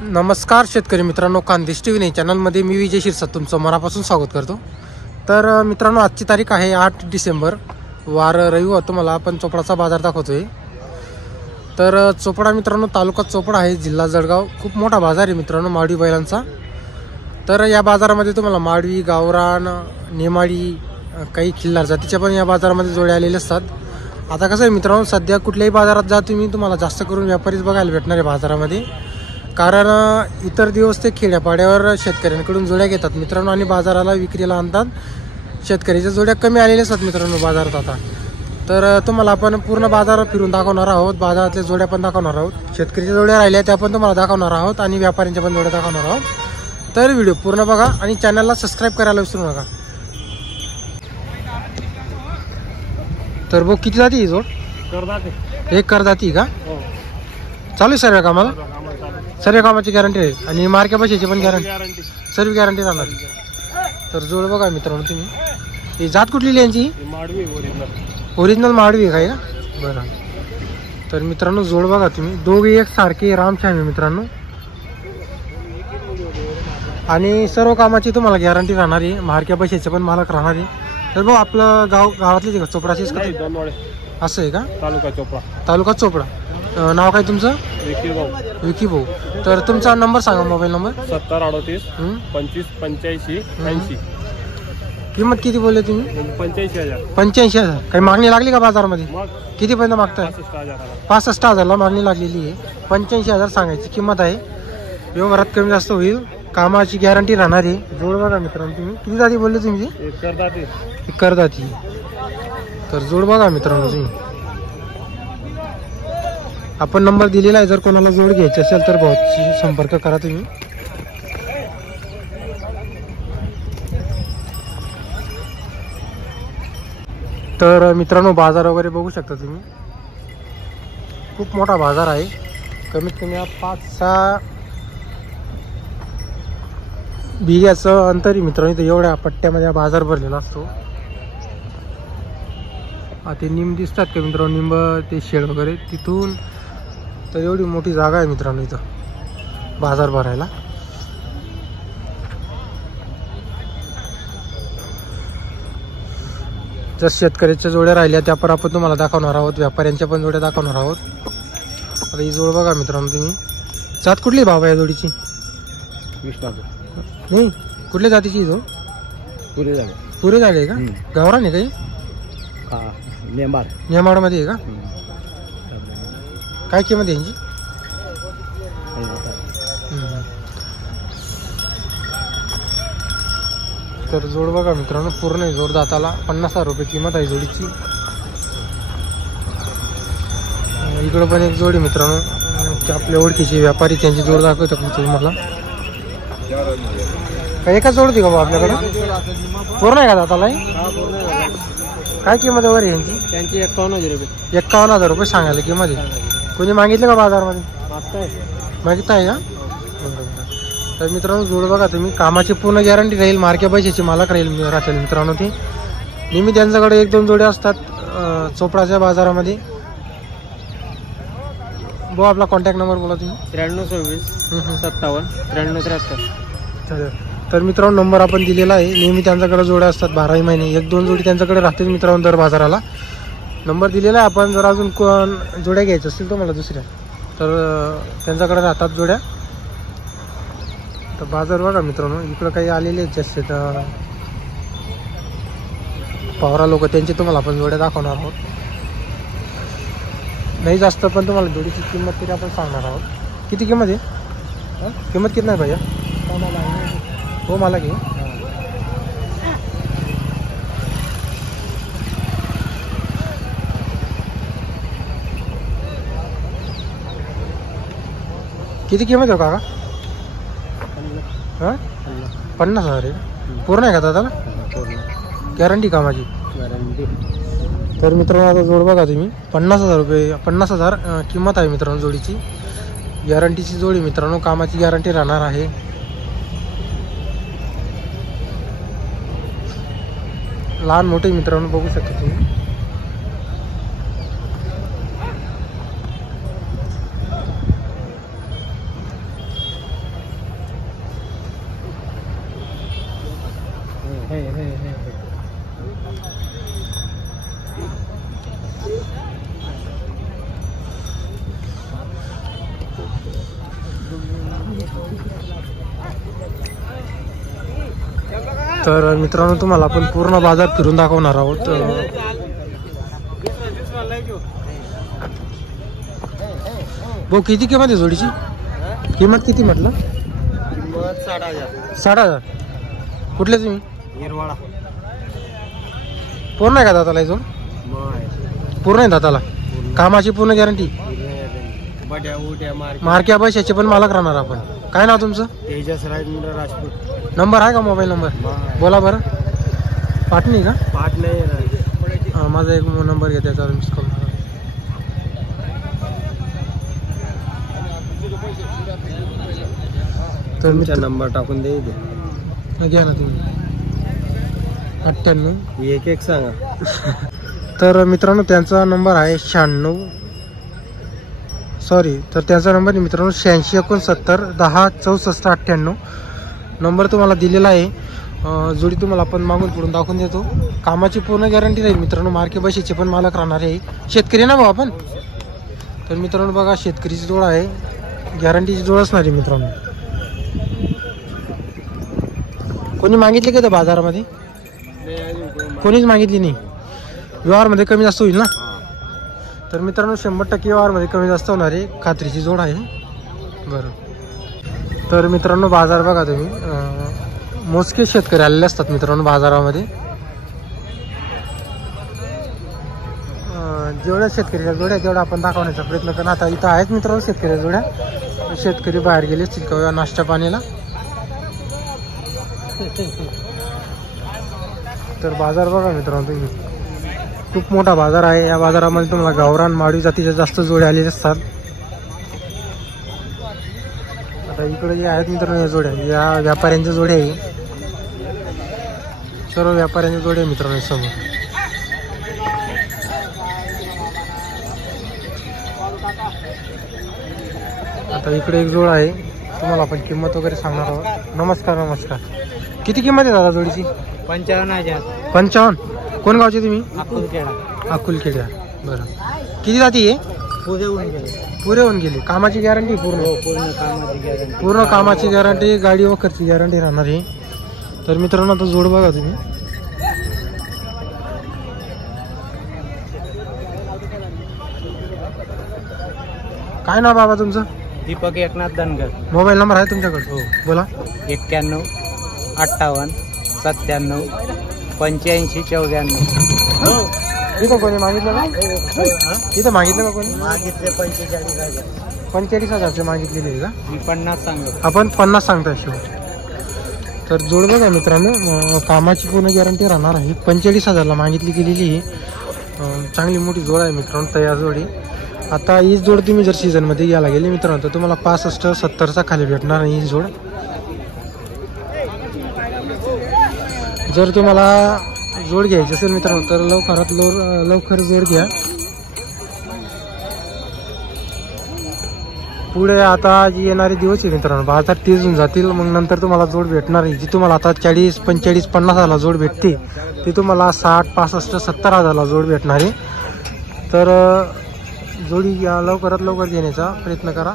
नमस्कार शेतकरी मित्रांनो, खानदेश टीव्ही नाही चॅनलमध्ये मी विजय शिरसाट तुमचं मनापासून स्वागत करतो। तर मित्रांनो, आजची तारीख आहे 8 डिसेंबर, वार रविवार। तुम्हाला आपण चोपडाचा बाजार दाखवतोय। तर चोपडा मित्रांनो, तालुका चोपडा आहे, जिल्हा जळगाव। खूप मोठा बाजार आहे मित्रांनो माडवी बैलांचा। तर या बाजारामध्ये तुम्हाला माडवी, गावरान, नेमाडी, काही खिल्लार जातीच्या पण या बाजारामध्ये जोडे आलेले असतात। आता कसं आहे मित्रांनो, सध्या कुठल्याही बाजारात जा तुम्हाला जास्त करून व्यापारीच बघायला भेटणार आहे बाजारामध्ये। कारण इतर दिवस ते खेड्यापाड्यावर शेतकऱ्यांकडून जोड्या घेतात मित्रांनो, आणि बाजाराला विक्रीला आणतात। शेतकऱ्याच्या जोड्या कमी आलेल्या असतात मित्रांनो बाजारात आता। तर तुम्हाला आपण पूर्ण बाजार फिरून दाखवणार आहोत, बाजारातल्या जोड्या पण दाखवणार आहोत, शेतकऱ्याच्या जोड्या राहिल्या त्या पण तुम्हाला दाखवणार आहोत, आणि व्यापाऱ्यांच्या पण जोड्या दाखवणार आहोत। तर व्हिडिओ पूर्ण बघा आणि चॅनलला सबस्क्राईब करायला विसरू नका। तर भाऊ, किती जाती ही जोड? एक करदाती का? चालू आहे सर्व कामाला? सर्व कामाची गॅरंटी आहे आणि मार्क्या पैशाची पण गॅरंटी, सर्व गॅरंटी राहणार। तर जोड बघा मित्रांनो तुम्ही, ही जात कुठली यांची? माडवी ओरिजिनल माडवी आहे का? बरं। तर मित्रांनो जोड बघा तुम्ही, दोघे एक सारखे रामछाम आहे मित्रांनो, आणि सर्व कामाची तुम्हाला गॅरंटी राहणार आहे, मार्क्या पैशाचे पण मालक राहणार आहे। तर भाऊ, आपलं गावातले चोपडाचेच का? असं आहे का? तालुका चोपडा। नाव काय तुमचं? विकी भाऊ। तर तुमचा नंबर सांगा, मोबाईल नंबर? 7038 25 85 80। किंमत किती बोलले तुम्ही? 85,000। 85,000। काही मागणी लागली का बाजारामध्ये? कितीपर्यंत मागताय? 65,000ला मागणी लागलेली आहे। 85,000 सांगायची किंमत आहे, व्यवहारात कमी जास्त होईल, कामाची गॅरंटी राहणार आहे। जोड बघा मित्रांनो तुम्ही, किती जाती बोलले तुम्ही? एक करदाती। तर जोड बघा मित्रांनो तुम्ही, आपण नंबर दिलेला आहे, जर कोणाला जोड घ्यायची असेल तर भाऊशी संपर्क करा तुम्ही। तर मित्रांनो, बाजार वगैरे बघू शकता तुम्ही, खूप मोठा बाजार आहे। कमीत कमी 5-6 बिघ्याचं अंतर आहे मित्रांनो, इथं एवढ्या पट्ट्यामध्ये बाजार भरलेला असतो। ते निंब दिसतात का मित्रांनो, निंब ते शेड वगैरे तिथून तर एवढी मोठी जागा आहे मित्रांनो इथं बाजार भरायला। जर शेतकऱ्याच्या जोड्या राहिल्या त्या पण आपण तुम्हाला दाखवणार आहोत, व्यापाऱ्यांच्या पण जोड्या दाखवणार आहोत। आता ही जोड बघा मित्रांनो तुम्ही, जात कुठली भाव आहे या जोडीची? नाही, कुठल्या जातीची जोड? पुरे झाले का? गावरान आहे काही? नेमाड मध्ये आहे का? काय किंमत आहे यांची? तर जोड बघा मित्रांनो, पूर्ण जोड दाताला 50,000 रुपये किंमत आहे जोडीची। इकडं पण एक जोडी मित्रांनो, आपल्या ओळखीचे व्यापारी त्यांची जोड दाखवतो तुम्हाला। काय एका जोड दे का आपल्याकडे? पूर्ण आहे का दाताला? काय किंमत आहे बरं यांची? त्यांची 51,000 रुपये। 51,000 रुपये सांगायला किंमत आहे। कोणी मागितले का बाजारमध्ये? मागितलं आहे का? तर मित्रांनो जोड बघा तुम्ही, कामाची पूर्ण गॅरंटी राहील, मार्क्या पैशाची मालक राहतील मित्रांनो ते। नेहमी त्यांच्याकडे 1-2 जोडे असतात चोपडाच्या बाजारामध्ये। भाऊ, आपला कॉन्टॅक्ट नंबर बोला तुम्ही? 9326 57 93 73। तर मित्रांनो नंबर आपण दिलेला आहे, नेहमी त्यांच्याकडे जोड्या असतात 12 महिने, 1-2 जोडी त्यांच्याकडे राहतील मित्रांनो दर बाजाराला। नंबर दिलेला आहे आपण, जर अजून कोण जोड्या घ्यायच्या असतील तुम्हाला दुसऱ्या तर त्यांच्याकडे राहतात जोड्या। तर बाजार बघा मित्रांनो, इकडं काही आलेले जास्त तर पवारा लोक, त्यांचे तुम्हाला आपण जोड्या दाखवणार आहोत। नाही जास्त, पण तुम्हाला जोडीची किंमत तरी आपण सांगणार आहोत। किती किंमत आहे? किंमत किती नाही भैया? हो मला घे। किती किंमत आहे काका? 50,000 आहे। पूर्ण आहे का दादाला? गॅरंटी कामाची? तर मित्रांनो आता जोड बघा तुम्ही, 50,000 रुपये, 50,000 किंमत आहे मित्रांनो जोडीची। गॅरंटीची जोडी मित्रांनो, कामाची गॅरंटी राहणार आहे। लहान मोठे मित्रांनो बघू शकता तुम्ही। तर मित्रांनो तुम्हाला आपण पूर्ण बाजार फिरून दाखवणार आहोत. भाऊ किती किंमत आहे जोडीची? किंमत किती म्हटलं? 60,000. कुठले तुम्ही? हिरवाळा. पूर्ण आहे का दाताला जोड? पूर्ण आहे दाताला. कामाची पूर्ण गॅरंटी. मार्क्या बशाचे पण मालक राहणार आपण. काय नाव तुमचं? तेजस राजेंद्र राजपूत. नंबर आहे का मोबाईल नंबर? बोला बरं. पाटणी का? पाठ नाही. हां माझा एक नंबर घ्या त्याच्यावर मिस कॉल. तर तुमचा नंबर टाकून दे. घ्या ना तुम्ही. 98 एक सांगा. तर मित्रांनो त्यांचा नंबर आहे 96 सॉरी तर त्यांचा नंबर आहे मित्रांनो 86 69 10 64 98. नंबर तुम्हाला दिलेला आहे. जोडी तुम्हाला आपण मागून पुढून दाखवून देतो. कामाची पूर्ण गॅरंटी राहील मित्रांनो. मार्के बशीचे पण मालक राहणार आहे. शेतकरी ना भाऊ आपण. तर मित्रांनो बघा शेतकरीची जोड आहे. गॅरंटीची जोड असणार आहे मित्रांनो. कोणी मागितले का त्या बाजारामध्ये? कोणीच मागितली नाही. व्यवहारमध्ये कमी जास्त होईल ना? तर मित्रांनो 100% व्यवहारमध्ये कमी जास्त होणार आहे. खात्रीची जोड आहे. बरं तर मित्रांनो बाजार बघा तुम्ही. मोजके शेतकरी आलेले असतात मित्रांनो बाजारामध्ये. जेवढ्या शेतकऱ्याच्या जोड्या तेवढ्या आपण दाखवण्याचा प्रयत्न करणार. आता इथं आहेत मित्रांनो शेतकऱ्याच्या जोड्या. शेतकरी बाहेर गेले असतील का नाश्ता पाण्याला. तर बाजार बघा मित्रांनो तुम्ही. खूप मोठा बाजार आहे. या बाजारामध्ये तुम्हाला गावरान माळी जातीच्या जास्त जोड्या आलेल्या असतात. आता इकडे जे आहेत मित्रांनो या जोड्या या व्यापाऱ्यांच्या जोड्या आहे. सर्व व्यापाऱ्यांच्या जोड्या मित्रांनो समोर. आता इकडे एक जोड आहे. तुम्हाला आपण किंमत वगैरे सांगणार आहोत. नमस्कार. किती किंमत आहे दादा जोडीची? 55,000. 55. कोण गावचे तुम्ही? अकोलखेडा. अकोलखेडा. बरं किती जाती आहे? पुरे होऊन गेले. कामाची गॅरंटी पूर्ण कामाची गॅरंटी. गाडी वखरची गॅरंटी राहणार आहे. तर मित्रांनो आता जोड बघा तुम्ही. काय नाव बाबा तुमचं? दीपक एकनाथ धनगर. मोबाईल नंबर आहे तुमच्याकडे? हो बोला. 91 58 97 85 94. इथं कोणी मागितलं का? इथं मागितलं का कोणी? मागितले 45,000. 45,000चे मागितलेले का? मी 50 सांगतो. आपण 50 सांगता शेवट. तर जोड बघा मित्रांनो. कामाची पूर्ण गॅरंटी राहणार आहे. 45,000ला मागितली गेलेली आहे. चांगली मोठी जोड आहे मित्रांनो. तयार जोडी. आता ही जोड तुम्ही जर सीझनमध्ये घ्यायला गेली मित्रांनो तर तुम्हाला 65 70चा खाली भेटणार नाही ही जोड. जर तुम्हाला जोड घ्यायची असेल मित्रांनो तर लवकर जोड घ्या. पुढे आता जी येणारे दिवस आहे मित्रांनो बाजार तेज होऊन जातील. मग नंतर तुम्हाला जोड भेटणार आहे. जी तुम्हाला आता 40 45 50,000ला जोड भेटते ती तुम्हाला 60 65 70,000ला जोड भेटणार आहे. तर जोडी लवकरात लवकर घेण्याचा प्रयत्न करा.